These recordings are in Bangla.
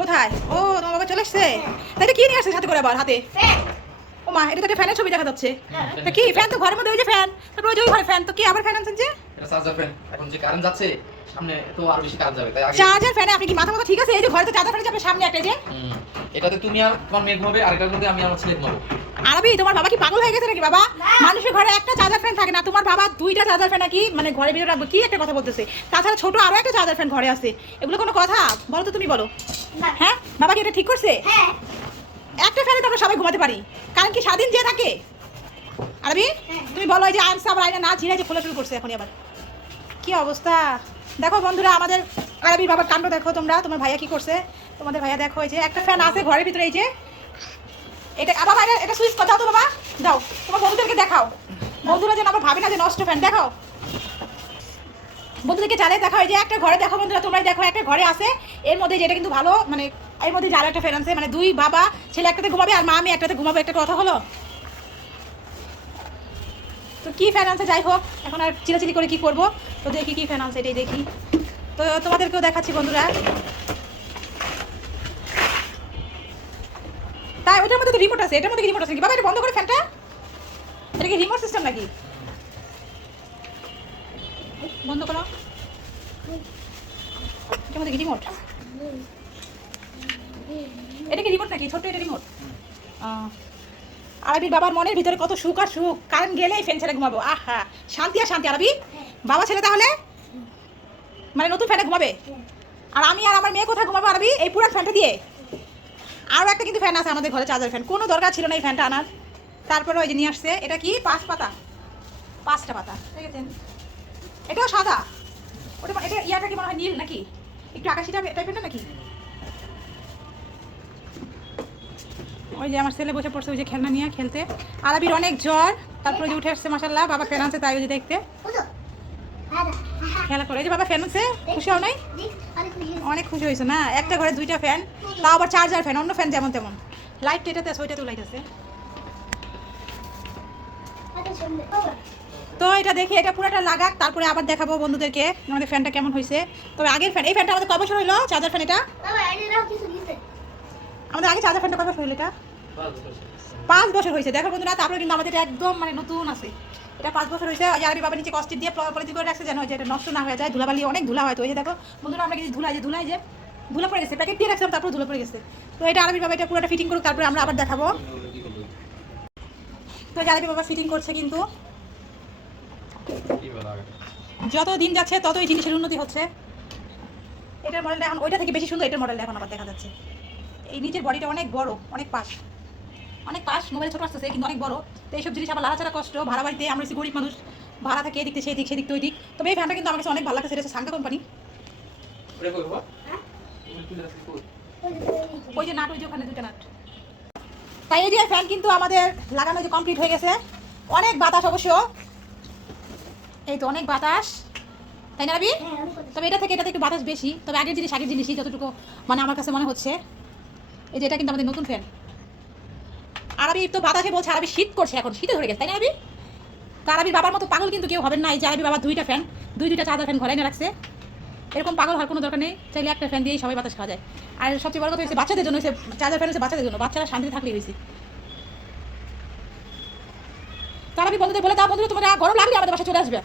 কোথায়? ও তোমার বাবা চলে এসছে। তাই কি নিয়ে আসছে সাথে করে আবার হাতে? ও মা, এটা তো একটা ফ্যানের ছবি দেখা যাচ্ছে। তা কি ফ্যান? তো ঘরের মধ্যে ওই যে ফ্যান, তারপর ওই যে ওই ঘরে ফ্যান, তো কি আবার ফ্যান আনছেন যে? এটা চার্জার ফ্যান। এখন যে কারেন্ট যাচ্ছে সামনে তো আরো বেশি কারেন্ট যাবে, তাই আগে চার্জার ফ্যানে আপনি কি মাথা মাথা ঠিক আছে? এই যে ঘরে তো চার্জার ফ্যান যাবে সামনে একটা যে। এটাতে তুমি আর তোমার মেয়ে ঘুমাবে, আর এটার মধ্যে আমি আমার ছেলে ঘুমাবো। আরবি, তোমার বাবা কি পাগল হয়ে গেছে নাকি বাবা? মানুষের ঘরে একটা চার্জার ফ্যান থাকে না, তোমার বাবা দুইটা চার্জার ফ্যান নাকি মানে ঘরে বেরিয়ে রাখবে, কি একটা কথা বলতেছে। তাছাড়া ছোট আরো একটা চার্জার ফ্যান ঘরে আছে, এগুলো কোনো কথা? বলো তো, তুমি বলো। হ্যাঁ, বাবা কি এটা ঠিক করছে? একটা ফ্যানে তো আমরা সবাই ঘুমাতে পারি, কারণ কি স্বাধীন যে থাকে। আরবি, তুমি বলো। এই যে আনসা আবার আয়না না ঝিরে যে খোলা শুরু করছে এখনই আবার। কি অবস্থা দেখো বন্ধুরা, আমাদের আরবির বাবার কাণ্ড দেখো তোমরা। তোমার ভাইয়া কি করছে? তোমাদের ভাইয়া দেখো, এই যে একটা ফ্যান আছে ঘরের ভিতরে, এই যে এটা। বাবা এটা সুইচ কোথাও তো বাবা, দাও তোমার বন্ধুদেরকে দেখাও। বন্ধুরা যেন আবার ভাবে না যে নষ্ট ফ্যান। দেখাও বন্ধুদেরকে চালিয়ে দেখাও। এই যে একটা ঘরে দেখো বন্ধুরা, তোমরাই দেখো একটা ঘরে আছে, এর মধ্যে যেটা কিন্তু ভালো, মানে এর মধ্যে যার একটা ফ্যান আছে, মানে দুই বাবা ছেলে একটাতে ঘুমাবে আর মা আমি একটাতে ঘুমাবো, একটা কথা হলো। তো কি ফ্যান আনছে যাই হোক, এখন আর চিলাচিলি করে কি করবো। তো দেখি কি ফ্যান আনছে, এটাই দেখি। তো তোমাদেরকেও দেখাচ্ছি বন্ধুরা। তাই ওটার মধ্যে তো রিমোট আছে, এটার মধ্যে কি রিমোট আছে নাকি বাবা? এটা বন্ধ করে ফ্যানটা, এটা কি রিমোট সিস্টেম নাকি? বন্ধ করো, এটার মধ্যে কি রিমোট? এটা কি রিমোট নাকি? ছোট্ট এটা রিমোট। আরবির বাবার মনের ভিতরে কত সুখ আর সুখ, কারেন্ট গেলেই ফ্যান ছেড়ে ঘুমাবো। আহা, শান্তি আর শান্তি। আরবি বাবা ছেলে তাহলে মানে নতুন ফ্যানে ঘুমাবে, আর আমি আর আমার মেয়ে কোথায় ঘুমাবো আরবি? এই পুরো ফ্যানটা দিয়ে। আরও একটা কিন্তু ফ্যান আছে আমাদের ঘরে, চার্জার ফ্যান। কোনো দরকার ছিল না এই ফ্যানটা আনার, তারপরে ওই যে নিয়ে আসছে। এটা কি 5 পাতা, 5টা পাতা দেখেছেন। এটাও সাদা। ওটা এটা ইয়াটা কি মনে হয় নীল নাকি, একটু আকাশিটা টাইপের না নাকি? ওই যে আমার ছেলে বসে পড়ছে ওই যে খেলনা নিয়ে খেলতে। আরবির অনেক জ্বর, তারপরে যে উঠে আসছে মাশাআল্লাহ। বাবা ফ্যান আনছে তাই ওই যে দেখতে খেলা করে। এই যে বাবা ফ্যান আনছে, খুশি হও নাই? অনেক খুশি হয়েছে না? একটা ঘরে 2টা ফ্যান, তাও আবার চার্জার ফ্যান, অন্য ফ্যান যেমন তেমন। লাইট এটাতে আছে, ওইটাতেও লাইট আছে। তো এটা দেখি, এটা পুরোটা লাগাক, তারপরে আবার দেখাবো বন্ধুদেরকে আমাদের ফ্যানটা কেমন হয়েছে। তবে আগের ফ্যান, এই ফ্যানটা আমাদের কয় বছর হলো? চার্জার ফ্যান এটা আমাদের আগে চার্জার ফ্যানটা কয় বছর হলো? এটা 5 বছর হয়েছে। দেখো বন্ধুরা, তারপরে কিন্তু আমাদের এটা একদম মানে নতুন আছে। এটা 5 বছর হয়েছে। আরবি বাবা নিচে কষ্টের দিয়ে পলিথিন করে রাখছে যেন, যে এটা নষ্ট না হয়ে যায়। ধুলাবালি অনেক ধুলা হয়, তো এই যে দেখো বন্ধুরা, আমরা কিছু ধুলা যে ধুলা পড়ে গেছে, প্যাকেট দিয়ে রাখছিলাম তারপর ধুলা পড়ে গেছে। তো এটা আরবি বাবা এটা পুরোটা ফিটিং করুক, তারপরে আমরা আবার দেখাবো। তো আরবি বাবা ফিটিং করছে, কিন্তু যত দিন যাচ্ছে ততই জিনিসের উন্নতি হচ্ছে। এটার মডেলটা এখন ওইটা থেকে বেশি সুন্দর, এটার মডেলটা এখন আবার দেখা যাচ্ছে। এই নিচের বডিটা অনেক বড়, অনেক পাশ, মোবাইল ছোট আসতেছে কিন্তু অনেক বড়। তো এইসব জিনিস আবার লাড়াচাড়া কষ্ট। ভাড়া বাড়িতে আমরা হচ্ছে গরিব মানুষ, ভাড়া থাকে এদিক সেই দিক সেদিক ওই দিক। তবে এই ফ্যানটা কিন্তু আমার কাছে অনেক ভালো লাগছে। এটা হচ্ছে সাঙ্গা কোম্পানি। ওই যে নাট, ওই যে ওখানে 2টা নাট। তাই এই যে ফ্যান কিন্তু আমাদের লাগানো যে কমপ্লিট হয়ে গেছে। অনেক বাতাস অবশ্য, এই তো অনেক বাতাস, তাই না রবি? তবে এটা থেকে এটাতে একটু বাতাস বেশি। তবে আগের জিনিসই যতটুকু মানে আমার কাছে মনে হচ্ছে। এই যে এটা কিন্তু আমাদের নতুন ফ্যান। আরবি তো বাতাসে বলছে আরবি শীত করছে, এখন শীতে ধরে গেছে, তাই না আরবি? তো আরবির বাবার মতো পাগল কিন্তু কেউ হবেন না। এই যে আরবি বাবা 2টা ফ্যান, 2টা চার্জার ফ্যান ঘরে এনে রাখছে। এরকম পাগল হওয়ার কোনো দরকার নেই, চাইলে একটা ফ্যান দিয়েই সবাই বাতাস খাওয়া যায়। আর সবচেয়ে বড় কথা হচ্ছে বাচ্চাদের জন্য হচ্ছে চার্জার ফ্যান, হচ্ছে বাচ্চাদের জন্য, বাচ্চারা শান্তিতে থাকলেই হয়েছে। তো আরবি বন্ধুদের বলে দাও, বন্ধুরা তোমরা গরম লাগলে আমাদের বাসায় চলে আসবে।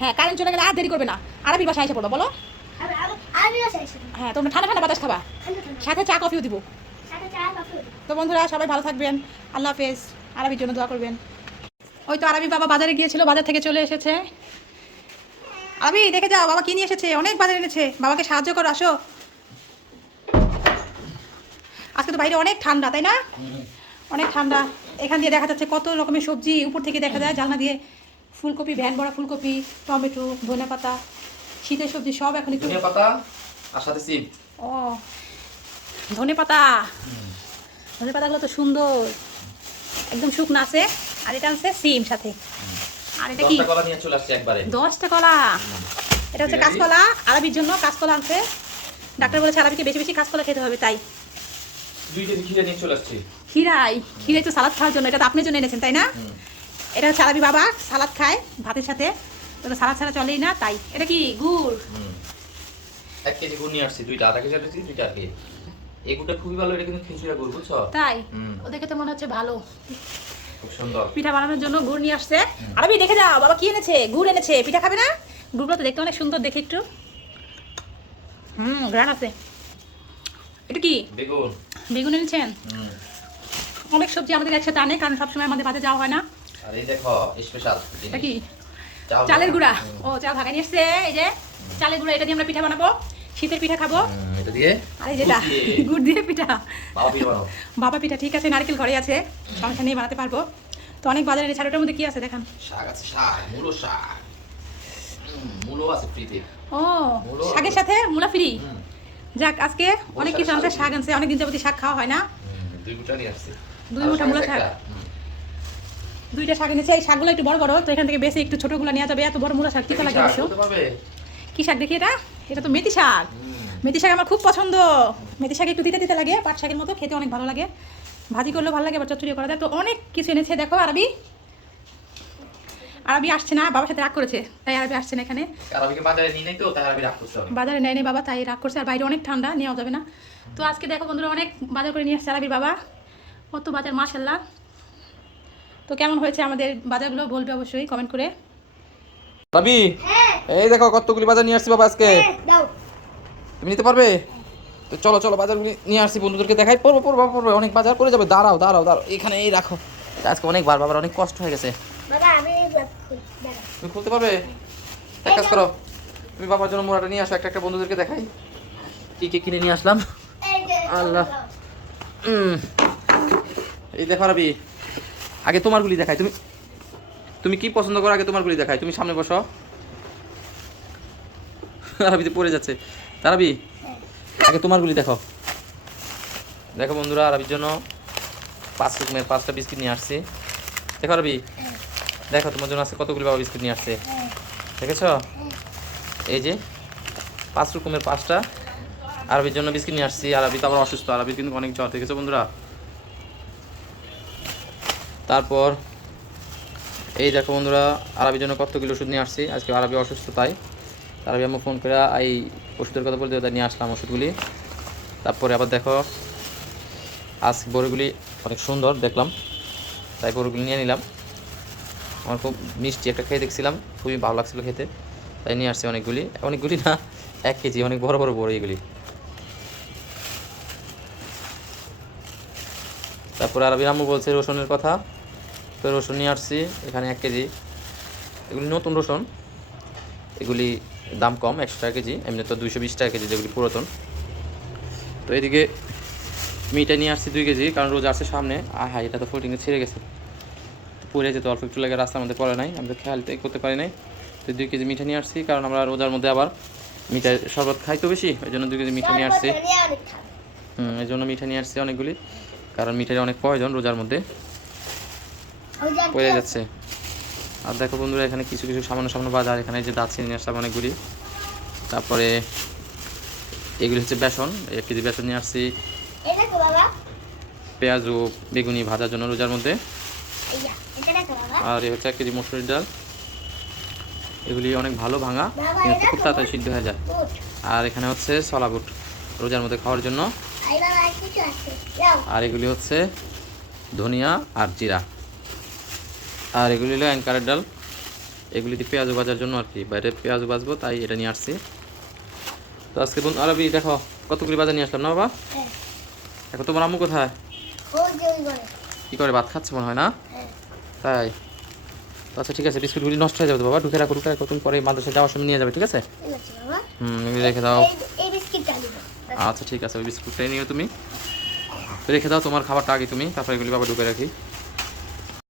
হ্যাঁ, কারেন্ট চলে গেলে আর দেরি করবে না, আরবির বাসায় এসে পড়ো, বলো। হ্যাঁ, তোমরা ঠান্ডা ঠান্ডা বাতাস খাবা, সাথে চা কফিও দিব। তো বন্ধুরা সবাই ভালো থাকবেন, আল্লাহ হাফেজ। আরবির জন্য দোয়া করবেন। ওই তো আরবি বাবা বাজারে গিয়েছিল, বাজার থেকে চলে এসেছে। আরবি দেখে যাও বাবা কি নিয়ে এসেছে, অনেক বাজার এনেছে। বাবাকে সাহায্য করো, আসো। আজকে তো বাইরে অনেক ঠান্ডা, তাই না? অনেক ঠান্ডা। এখান দিয়ে দেখা যাচ্ছে কত রকমের সবজি, উপর থেকে দেখা যায় জানলা দিয়ে। ফুলকপি, ভ্যান ভরা ফুলকপি, টমেটো, ধনেপাতা, শীতের সবজি সব এখন একটু। ধনেপাতা আর সাথে সিম। ও ধনেপাতা, ধনেপাতাগুলো তো সুন্দর, একদম শুকনো আছে। আর এটা আছে সিম সাথে। আর এটা কি? 10টা কলা নিয়ে চলে আসছে একবারে। 10টা কলা। এটা হচ্ছে কাঁচকলা, আরবির জন্য কাঁচকলা আনছে। ডাক্তার বলেছে আরবিকে বেশি বেশি কাঁচকলা খেতে হবে, তাই 2 কেজি খিরা নিয়ে চলে আসছে। খিরাই তো সালাদ খাওয়ার জন্য। এটা তো আপনার জন্য এনেছেন, তাই না? এটা হচ্ছে আরবি বাবা সালাদ খায় ভাতের সাথে, তো সালাদ ছাড়া চলেই না, তাই। এটা কি গুড়? 1 কেজি গুড় নিয়ে আসছি, 2টা আধা কেজি আনছি, 2টা আর কি। এই গুড়টা খুবই ভালো, এটা কিন্তু খিচুড়ি গুড়, বুঝছো? তাই হুম। ও দেখে তো মনে হচ্ছে ভালো। খুব সুন্দর। পিঠা বানানোর জন্য গুড় নিয়ে আসছে। আরবি দেখে যাও বাবা কি এনেছে, গুড় এনেছে। পিঠা খাবে না? গুড়গুলো তো দেখতে অনেক সুন্দর, দেখে একটু। গ্রান আছে। এটা কি বেগুন। বেগুন এনেছেন? হুম। অনেক সবজি আমাদের একসাথে আনে, কারণ সবসময় আমাদের বাজারে যাওয়া হয় না। আর এই দেখো স্পেশাল এটা কি চালের গুঁড়া। ও চাল ভাগা নিয়ে এসছে। এই যে চালের গুঁড়া, এটা দিয়ে আমরা পিঠা বানাবো, শীতের পিঠা খাবো। এটা দিয়ে আর এই যেটা গুড় দিয়ে পিঠা, বাবা পিঠা বানাবো। বাবা পিঠা। ঠিক আছে, নারকেল ঘরে আছে, সমস্যা নিয়ে বানাতে পারবো। তো অনেক বাজারে এনেছে। আর ওটার মধ্যে কি আছে দেখান? শাক আছে, শাক, মূলো শাক। মূলো আছে ফ্রিতে। ও শাকের সাথে মূলা ফ্রি। হুম। যাক, আজকে অনেক কিছু আমাদের শাক আনছে, অনেকদিন যাবতীয় শাক খাওয়া হয় না। 2 মুঠা নিয়ে আসছি। 2 মুঠা মূলা শাক, 2টা শাক এনেছে। এই শাকগুলো একটু বড় বড়, তো এখান থেকে বেশি একটু ছোটগুলো নেওয়া যাবে। এত বড় মূলা শাক কিতা লাগে অবশ্য। কি শাক দেখি এটা? এটা তো মেথি শাক। মেথি শাক আমার খুব পছন্দ। মেথি শাক একটু দিতে দিতে লাগে, পাট শাকের মতো খেতে অনেক ভালো লাগে। ভাজি করলেও ভালো লাগে, আবার চচ্চড়ি করা যায়। তো অনেক কিছু এনেছে। দেখো আরবি, আরবি আসছে না, বাবার সাথে রাগ করেছে, তাই আরবি আসছে না এখানে। আরবিকে বাজারে নিয়ে নাই তো, তাই আরবি রাগ করতে হবে। বাজারে নেয় নেই বাবা, তাই রাগ করছে। আর বাইরে অনেক ঠান্ডা, নেওয়া যাবে না। তো আজকে দেখো বন্ধুরা, অনেক বাজার করে নিয়ে আসছে আরবির বাবা। কত বাজার, মাশাআল্লাহ। তো কেমন হয়েছে আমাদের বাজারগুলো বলবে অবশ্যই কমেন্ট করে। রাবি, এই দেখো কতগুলি বাজার নিয়ে আসছি বাবা আজকে। তুমি নিতে পারবে? তো চলো চলো, বাজারগুলি নিয়ে আসছি, বন্ধুদেরকে দেখাই। পড়বো পড়বো পড়বো, অনেক বাজার করে যাবে। দাঁড়াও দাঁড়াও দাঁড়াও, এখানে এই রাখো। আজকে অনেকবার বাবার অনেক কষ্ট হয়ে গেছে। তুমি খুলতে পারবে? এক কাজ করো, তুমি বাবার জন্য মোড়াটা নিয়ে আসো, একটা একটা বন্ধুদেরকে দেখাই কি কি কিনে নিয়ে আসলাম। আল্লাহ, এই দেখো রাবি, আগে তোমারগুলি দেখাই। তুমি তুমি কি পছন্দ করো, আগে তোমারগুলি দেখাই। তুমি সামনে বসো। আরবিতে পড়ে যাচ্ছে। তারাবি, আগে তোমারগুলি দেখো। দেখো বন্ধুরা, আরবির জন্য 5 রকমের 5টা বিস্কিট নিয়ে আসছি। দেখো আরবি, দেখো তোমার জন্য আজকে কতগুলি বাবা বিস্কিট নিয়ে আসছে, দেখেছো? এই যে 5 রকমের 5টা আরবির জন্য বিস্কিট নিয়ে আসছি। আরবি তো আবার অসুস্থ, আরবির কিন্তু অনেক জ্বর, দেখেছো বন্ধুরা? তারপর এই দেখো বন্ধুরা, আরবির জন্য কতগুলো ওষুধ নিয়ে আসছি। আজকে আরবি অসুস্থ, তাই আরবি আমি ফোন করে এই ওষুধের কথা বলতে নিয়ে আসলাম ওষুধগুলি। তারপরে আবার দেখো, আজ বড়িগুলি অনেক সুন্দর দেখলাম, তাই বড়িগুলি নিয়ে নিলাম। আমার খুব মিষ্টি একটা খেয়ে দেখছিলাম, খুবই ভালো লাগছিলো খেতে, তাই নিয়ে আসছি অনেকগুলি। অনেকগুলি না, 1 কেজি, অনেক বড় বড় বড়ি এগুলি। তারপরে আরবি আম্মু বলছে রসুনের কথা, তো রসুন নিয়ে আসছি এখানে 1 কেজি। এগুলি নতুন রসুন, এগুলি দাম কম, 100 টাকা কেজি। এমনি তো 220 টাকা কেজি যেগুলি পুরাতন। তো এদিকে মিটা নিয়ে আসছি 2 কেজি, কারণ রোজা আসছে সামনে। হ্যাঁ, এটা তো ফোল্ডিংয়ে ছিঁড়ে গেছে, পড়ে যেত অল্প একটু লাগে, রাস্তার মধ্যে পড়ে নাই, আমি তো খেয়াল করতে পারি নাই। তো 2 কেজি মিঠা নিয়ে আসছি, কারণ আমরা রোজার মধ্যে আবার মিঠাই শরবত খাই তো বেশি, ওই জন্য 2 কেজি মিঠা নিয়ে আসছি। এই জন্য মিঠা নিয়ে আসছি অনেকগুলি, কারণ মিঠাই অনেক প্রয়োজন রোজার মধ্যে, পড়ে যাচ্ছে। আর দেখো বন্ধুরা, এখানে কিছু কিছু সামান্য সামান্য বাজার, এখানে যে দাঁত চিনি নিয়ে আসলাম অনেকগুলি। তারপরে এগুলি হচ্ছে বেসন, 1 কেজি বেসন নিয়ে আসছি। পেঁয়াজ ও বেগুনি ভাজার জন্য রোজার মধ্যে। আর এ হচ্ছে 1 কেজি মসুরির ডাল, এগুলি অনেক ভালো ভাঙা, কিন্তু খুব তাড়াতাড়ি সিদ্ধ হয়ে যায়। আর এখানে হচ্ছে ছোলা বুট রোজার মধ্যে খাওয়ার জন্য। আর এগুলি হচ্ছে ধনিয়া আর জিরা। আর এগুলি হলো অ্যাঙ্কারের ডাল, এগুলিতে পেঁয়াজও ভাজার জন্য আর কি, বাইরে পেঁয়াজও ভাজবো, তাই এটা নিয়ে আসছি। তো আজকে আরবি দেখো কতগুলি বাজার নিয়ে আসলাম না বাবা। এখন তোমার আম্মু কোথায়? কি করে, ভাত খাচ্ছে মনে হয় না? তাই তো আচ্ছা ঠিক আছে, বিস্কুটগুলি নষ্ট হয়ে যাবে তো বাবা, ঢুকে রাখো ঢুকে রাখো, তুমি পরে মাদ্রাসায় যাওয়ার সময় নিয়ে যাবে, ঠিক আছে? রেখে দাও। আচ্ছা ঠিক আছে, ওই বিস্কুটটাই নিও তুমি, রেখে দাও। তোমার খাবারটা আগে তুমি, তারপরে এগুলি বাবা ঢুকে রাখি।